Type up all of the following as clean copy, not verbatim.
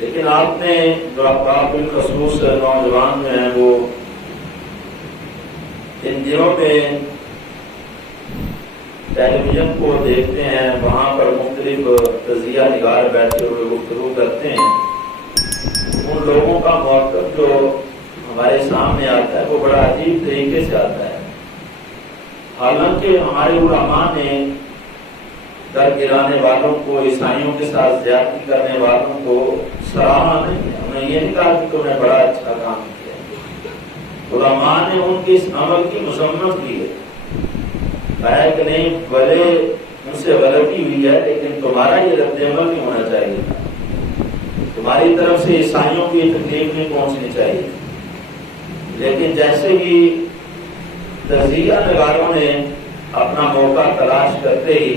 لیکن آپ نے جو آپ بالخصوص نوجوان جو ہیں وہ ان دنوں میں ٹیلی ویژن کو دیکھتے ہیں، وہاں پر مختلف تجزیہ نگار بیٹھے ہوئے گفتگو کرتے ہیں، ان لوگوں کا موقف جو ہمارے سامنے آتا ہے وہ بڑا عجیب طریقے سے آتا ہے۔ حالانکہ ہمارے علماء نے در گرانے والوں کو، عیسائیوں کے ساتھ زیادتی کرنے والوں کو سراہا نہیں ہے، انہیں یہ نہیں کہا کہ تم نے بڑا اچھا کام کیا۔ علماء نے ان کے اس عمل کی مذمت کی ہے، کہا کہ نہیں بھلے ان سے غلطی ہوئی ہے لیکن تمہارا یہ رد عمل نہیں ہونا چاہیے تھا، تمہاری طرف سے عیسائیوں کی تکلیف نہیں پہنچنی چاہیے۔ لیکن جیسے ہی تجزیہ نگاروں نے اپنا موقع تلاش کرتے ہی،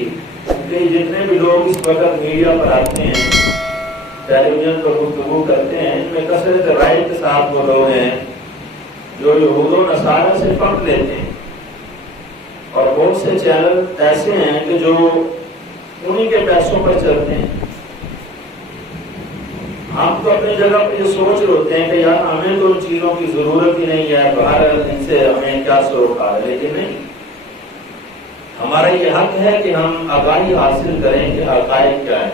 کیونکہ جتنے بھی لوگ اس وقت میڈیا پر آتے ہیں، ٹیلی ویژن پر گفتگو کرتے ہیں، ان میں کثرت رائے کے ساتھ وہ لوگ ہیں جو یہود و نصارہ سے فنڈ لیتے ہیں، اور بہت سے چینل ایسے ہیں کہ جو انہی کے پیسوں پر چلتے ہیں۔ ہم تو اپنی جگہ پہ یہ سوچ رہے ہوتے ہیں کہ یار ہمیں تو ان چیزوں کی ضرورت ہی نہیں ہے، باہر ان سے ہمیں کیا سروکار ہے، لیکن نہیں، ہمارا یہ حق ہے کہ ہم آگاہی حاصل کریں کہ حقائق کیا ہے۔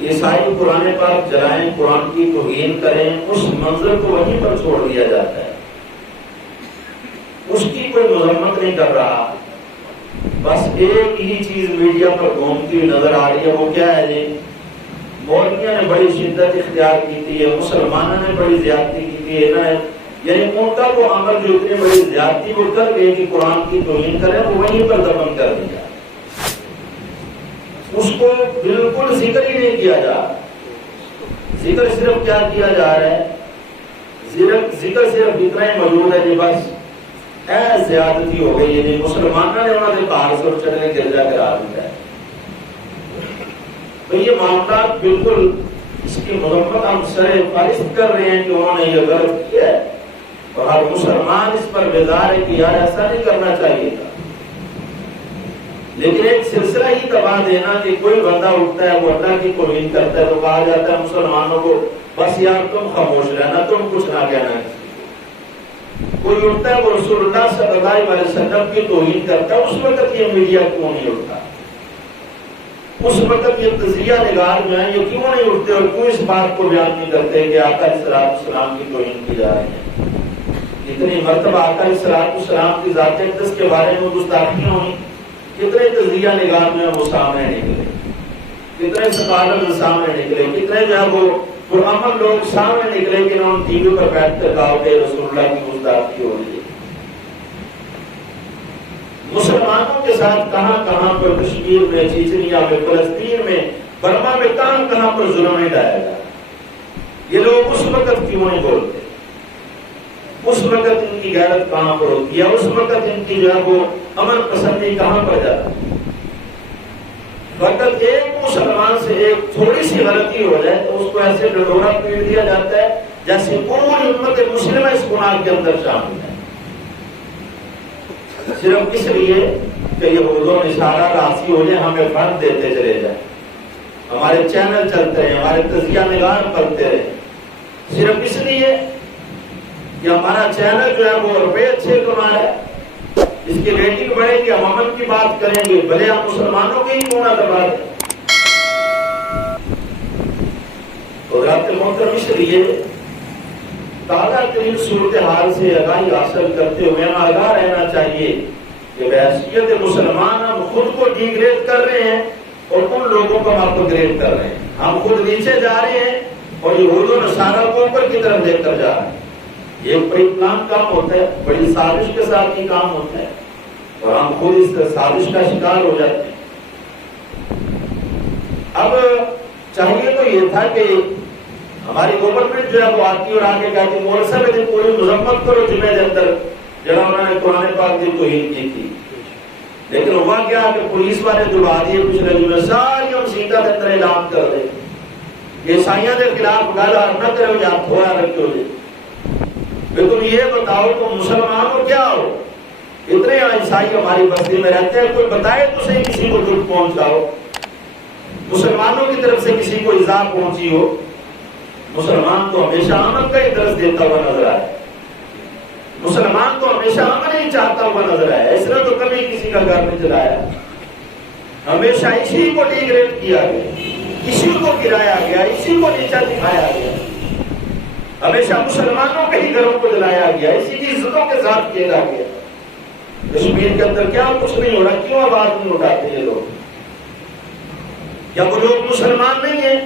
عیسائی قرآن پاک جلائیں، قرآن کی توہین کریں، اس منظر کو وہیں پر چھوڑ دیا جاتا ہے، اس کی کوئی مذمت نہیں کر رہا۔ بس ایک ہی چیز میڈیا پر گھومتی ہوئی نظر آ رہی ہے، وہ کیا ہے جی؟ مولویوں نے بڑی شدت اختیار کی تھی، مسلمانوں نے بڑی زیادتی کی تھی، یعنی ان کا وہ عمل جو اتنی بڑی زیادتی وہ کر گئے کہ قرآن کی توہین کریں، وہ وہیں پر دفن کر دیا، اس کو بالکل ذکر ہی نہیں کیا جا رہا۔ ذکر صرف کیا کیا جا رہا ہے؟ ذکر صرف اتنا ہی موجود ہے کہ بس زیادتی ہو گئی ہے، مسلمانوں نے انہوں نے پہاڑ سے چڑھنے گرجا کرا دیا ہے۔ تو یہ معاملات بالکل اس کی مذمت ہم سر فہرست کر رہے ہیں کہ انہوں نے یہ غلط کیا ہے، اور ہر مسلمان اس پر بیدار ہے کہ یار ایسا نہیں کرنا چاہیے تھا۔ لیکن ایک سلسلہ ہی دبا دینا کہ کوئی بندہ اٹھتا ہے وہ اللہ کی توہین کرتا ہے تو کہا جاتا ہے مسلمانوں کو بس یار تم خاموش رہنا، تم کچھ نہ کہنا۔ کوئی اٹھتا ہے وہ رسول اللہ صلی اللہ علیہ وسلم کی توہین کرتا ہے، اس وقت یہ میڈیا کیوں نہیں اٹھتا؟ اس وقت یہ تجزیہ نگار جو ہیں یہ کیوں نہیں اٹھتے اور کیوں اس بات کو بیان نہیں کرتے کہ آقا علیہ السلام کی توہین کی جا رہی ہے؟ کتنی مرتبہ آقا علیہ السلام کی ذات اقدس کے بارے میں گستاخیاں ہوئی، کتنے تجزیہ نگار میں وہ سامنے نکلے، کتنے سکالر سامنے نکلے، کتنے جو ہے وہ پرامن لوگ سامنے نکلے کہ انہوں نے ٹی وی پر بیٹھ کر کہا کہ رسول اللہ کی گستاخی ہو رہی ہے۔ مسلمانوں کے ساتھ کہاں کہاں پر کشمیر میں، چیچنیا میں، فلسطین میں، برما میں کہاں کہاں پر ظلم ڈایا گیا، یہ لوگ اس وقت کیوں نہیں بولتے؟ اس وقت ان کی غیرت کہاں پر ہوتی ہے؟ اس وقت ان کی جو ہے وہ امن پسندی کہاں پر جاتی ہے؟ وقت ایک مسلمان سے ایک تھوڑی سی غلطی ہو جائے تو اس کو ایسے ڈڈورا پیٹ دیا جاتا ہے جیسے پوری امت مسلمہ اس گناہ کے اندر شامل ہے، صرف اس لیے کہ یہود و نصارہ راضی ہو جائے، ہمیں فنڈ دیتے چلے جائیں، ہمارے چینل چلتے ہیں، ہمارے تجزیہ نگار پڑھتے رہے، صرف اس لیے کہ ہمارا چینل جو ہے وہ روپے اچھے کما رہا ہے، اس کی ریٹنگ بڑھے گی، ہم امن کی بات کریں گے، بھلے ہم مسلمانوں کے ہی کیوں نہ دبا دیں۔ اور رات محترم اس لیے تازہ ترین صورتحال سے آگاہی حاصل کرتے ہوئے ہمیں آگاہ رہنا چاہیے کہ بحیثیت مسلمان ہم خود کو ڈی گریڈ کر رہے ہیں اور ان لوگوں کو ہم اپ گریڈ کر رہے ہیں، ہم خود نیچے جا رہے ہیں اور یہود و نصارہ کو اوپر کی طرف دیکھ کر جا رہے ہیں۔ یہ بڑی پلان کام ہوتا ہے، بڑی سازش کے ساتھ ہی کام ہوتا ہے اور ہم خود اس سازش کا شکار ہو جاتے ہیں۔ اب چاہیے تو یہ تھا کہ ہماری گورنمنٹ جو ہے وہ آتی اور آگے کہتی مول صاحب نے کوئی مذمت کرو جمعے کے اندر جہاں انہوں نے قرآن پاک کی توہین کی تھی، لیکن ہوا کیا کہ پولیس والے دبا دیے پچھلے جمعے ساری مسیحا کے اندر اعلان کر دے کہ عیسائیوں کے خلاف گل نہ کرو یا تھوڑا رکھو جی۔ تم یہ بتاؤ تم مسلمان ہو کیا ہو؟ اتنے عیسائی ہماری بستی میں رہتے ہیں، کوئی بتائے تو صحیح کسی کو دکھ پہنچاؤ، مسلمانوں کی طرف سے کسی کو ایذا اصلاح پہنچی ہو، مسلمان تو ہمیشہ امن کا ہی درس دیتا ہوا نظر آئے، مسلمان تو ہمیشہ امن ہی چاہتا ہوا نظر آیا، اس نے تو کبھی کسی کا گھر نہیں جلایا، ہمیشہ اسی کو ڈیگریڈ کیا گیا، اسی کو گرایا گیا، اسی کو نیچا دکھایا گیا، ہمیشہ مسلمانوں کے ہی گھروں کو جلایا گیا، اسی کی عزتوں کے ساتھ کھیلا گیا۔ کشمیر کے اندر کیا کچھ نہیں ہو رہا، کیوں آواز نہیں اٹھاتے یہ لوگ؟ کیا وہ لوگ مسلمان نہیں ہیں؟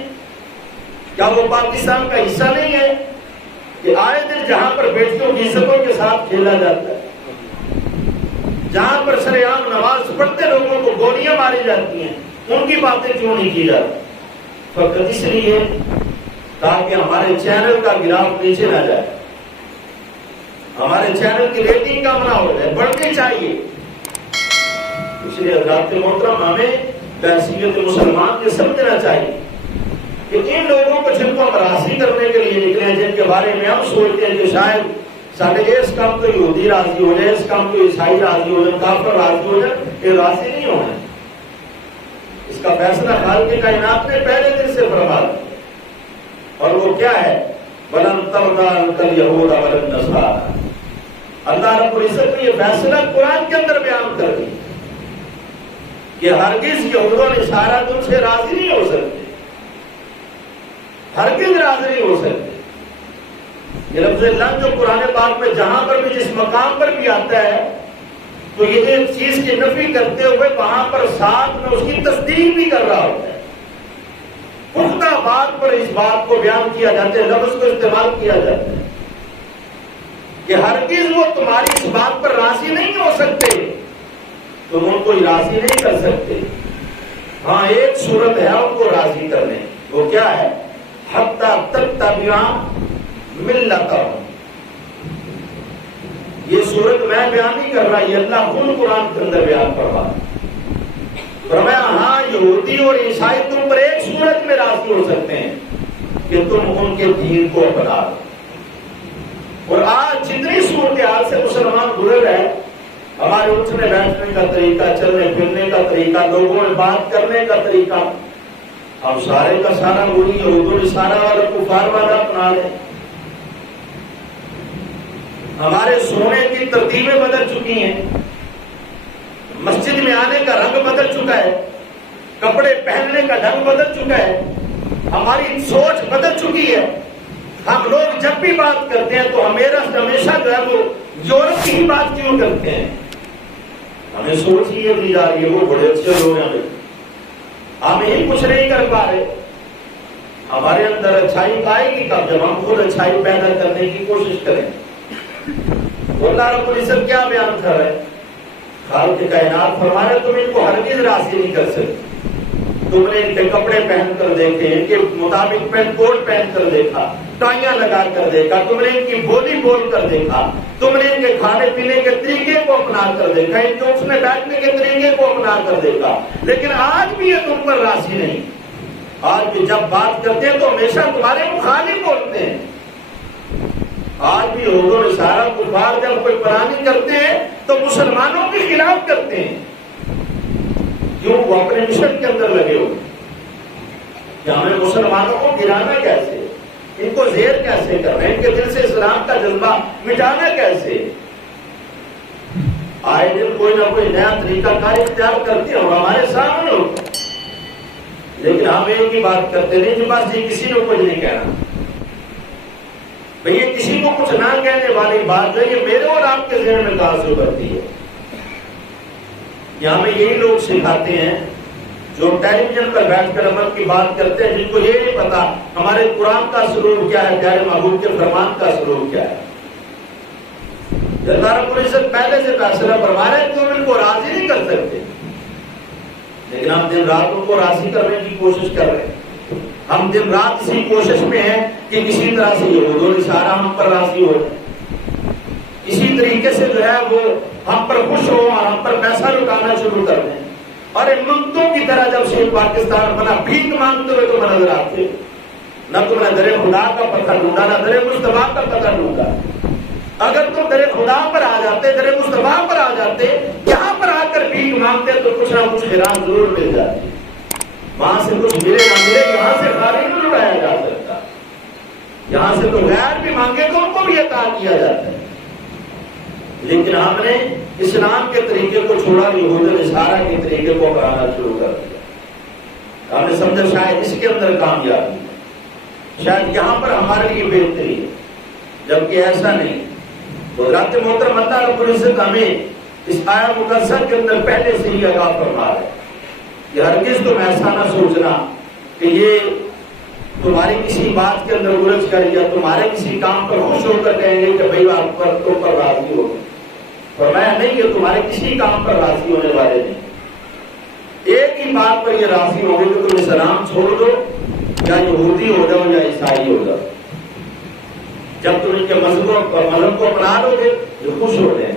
کیا وہ پاکستان کا حصہ نہیں ہے کہ آئے دن جہاں پر بیٹیوں کی عزتوں کے ساتھ کھیلا جاتا ہے، جہاں پر سر عام نماز پڑھتے لوگوں کو گولیاں ماری جاتی ہیں، ان کی باتیں کیوں نہیں کی جاتی؟ فقط اس لیے تاکہ ہمارے چینل کا گراف نیچے نہ جائے، ہمارے چینل کی ریٹنگ کم نہ ہو جائے، بڑھنی چاہیے۔ اس لیے حضرات محترم ہمیں بحیثیت مسلمان یہ سمجھنا چاہیے کہ ان لوگوں کو جن کو ہم راضی کرنے کے لیے نکلے ہیں، جن کے بارے میں ہم سوچتے ہیں کہ شاید سارے اس کام کو یہودی راضی ہو جائے، اس کام کو عیسائی راضی ہو جائے، کافر راضی ہو جائے، یہ راضی نہیں ہونا ہے۔ اس کا فیصلہ خالق کائنات نے پہلے دن سے فرما دیا، اور وہ کیا ہے؟ وَلَن تَرْضَىٰ عَنكَ الْيَهُودَ وَلَا النَّصَارَىٰ۔ اللہ رب العزت نے یہ فیصلہ قرآن کے اندر بیان کر دیا کہ ہرگز یہود و نصارہ تم سے راضی نہیں ہو سکتے، ہرگز راضی نہیں ہو سکتے۔ یہ لفظ لن جو قرآن پاک میں جہاں پر بھی جس مقام پر بھی آتا ہے تو یہ ایک چیز کی نفی کرتے ہوئے وہاں پر ساتھ میں اس کی تصدیق بھی کر رہا ہوتا ہے، پختہ بات پر اس بات کو بیان کیا جاتا ہے، لفظ کو استعمال کیا جاتا ہے کہ ہرگز وہ تمہاری اس بات پر راضی نہیں ہو سکتے، تم ان کو راضی نہیں کر سکتے۔ ہاں ایک صورت ہے ان کو راضی کرنے، وہ کیا ہے؟ حتی تتبع ملتہم۔ یہ صورت میں بیان نہیں کر رہا، یہ اللہ خود قرآن کے اندر بیان کر رہا ہے۔ فرمایا ہاں یہودی اور عیسائی تم پر ایک صورت میں راضی ہو سکتے ہیں کہ تم ان کے دین کو اپنا لو۔ اور آج جتنی صورتحال سے مسلمان گزر رہے ہیں، ہمارے اٹھنے بیٹھنے کا طریقہ، چلنے پھرنے کا طریقہ، لوگوں میں بات کرنے کا طریقہ، ہم سارے کا سارا وہی یہود و نصارہ والا کفار والا اپنا لیں۔ ہمارے سونے کی ترتیبیں بدل چکی ہیں، مسجد میں آنے کا رنگ بدل چکا ہے، کپڑے پہننے کا ڈھنگ بدل چکا ہے، ہماری سوچ بدل چکی ہے۔ ہم لوگ جب بھی بات کرتے ہیں تو ہمیشہ جو ہے وہ یورپ کی ہی بات کیوں کرتے ہیں؟ ہمیں سوچ یہ دی جا رہی ہے وہ بڑے اچھے لوگ ہیں، ہم ہی کچھ نہیں کر پا رہے۔ ہمارے اندر اچھائی آئے گی کب؟ جب ہم خود اچھائی پیدا کرنے کی کوشش کریں۔ اللہ رب العزت کیا بیان کر رہے ہیں؟ خالق کائنات فرما رہے تم ان کو ہرگز راضی نہیں کر سکتے۔ تم نے ان کے کپڑے پہن کر دیکھے، ان کے مطابق پینٹ کوٹ پہن کر دیکھا، ٹائیاں لگا کر دیکھا، تم نے ان کی بولی بول کر دیکھا، تم نے ان کے کھانے پینے کے طریقے کو اپنا کر دیکھا، ان کے اٹھنے بیٹھنے کے طریقے کو اپنا کر دیکھا، لیکن آج بھی یہ تم پر راضی نہیں۔ آج بھی جب بات کرتے ہیں تو ہمیشہ تمہارے مخالف ہوتے ہیں۔ آج بھی یہود و نصارہ کفار جب کوئی پرانی کرتے ہیں تو مسلمانوں کے خلاف کرتے ہیں، کیوں؟ وہ اپنے مشن کے اندر لگے ہوئے کہ ہمیں مسلمانوں کو گرانا کیسے، ان کو زیر کیسے کرنا ہے، ان کے دل سے اسلام کا جذبہ مٹانا کیسے۔ آئے دن کوئی نہ کوئی نیا طریقہ کار اختیار کرتے ہیں اور ہمارے سامنے ہوتا ہے، لیکن ہم ایک ہی بات کرتے نہیں کہ بس یہ کسی نے کچھ نہیں کہنا۔ یہ کسی کو کچھ نہ کہنے والی بات ہے، یہ میرے اور آپ کے ذہن میں کہاں سے ابھرتی ہے؟ یہاں میں یہی لوگ سکھاتے ہیں جو ٹیلی ویژن پر بیٹھ کر عمل کی بات کرتے ہیں، جن کو یہ نہیں پتا ہمارے قرآن کا سلوک کیا ہے، پیارے محبوب کے فرمان کا سلوک کیا ہے۔ اللہ رب العزت پہلے سے فیصلہ فرما رہے ہیں کہ ہم ان کو راضی نہیں کر سکتے، لیکن ہم دن رات ان کو راضی کرنے کی کوشش کر رہے ہیں۔ ہم دن رات اسی کوشش میں ہیں کہ کسی طرح سے یہود و نصارہ ہم پر راضی ہو جائے، اسی طریقے سے جو ہے وہ ہم پر خوش ہو اور ہم پر پیسہ لٹانا شروع کر دیں، اور ان منتوں کی طرح جب سے پاکستان بنا بھیک مانگتے ہوئے تم نظر آتے، نہ تم نے در خدا کا پتہ ڈھونڈا، نہ در مصطفیٰ کا پتہ ڈھونڈا۔ اگر تم در خدا پر آ جاتے، در مصطفیٰ پر آ جاتے، یہاں پر آ کر بھیک مانگتے تو کچھ نہ کچھ خیرات ضرور مل جاتی، وہاں سے کچھ ملے نہ ملے، یہاں سے خالی نہ یہاں سے تو غیر بھی مانگے تو ان کو بھی عطا کیا جاتا ہے، لیکن ہم نے اسلام کے طریقے کو چھوڑا، یہود نصارہ کے طریقے کو اپنانا شروع کر دیا۔ ہم نے سمجھا شاید اس کے اندر کامیابی ہے، شاید یہاں پر ہمارے لیے بہتری ہے، جبکہ ایسا نہیں۔ تو حضرت محترم اللہ رب العزت ہمیں اس آیت مقدسہ کے اندر پہلے سے ہی آگاہ فرما رہے کہ ہرگز تم ایسا نہ سوچنا کہ یہ تمہاری کسی بات کے اندر الجھ کر یا تمہارے کسی کام پر خوش ہو کر کہیں گے کہ بھائی آپ پر تم پر راضی ہو، فرمایا نہیں کہ تمہارے کسی کام پر راضی ہونے والے نہیں، ایک ہی بات پر یہ راضی ہو گے کہ تم اسلام چھوڑ دو یا یہودی ہو جاؤ یا عیسائی ہو جاؤ۔ جب تم ان کے مذہب کو اپنا لو گے یہ خوش ہو جائیں،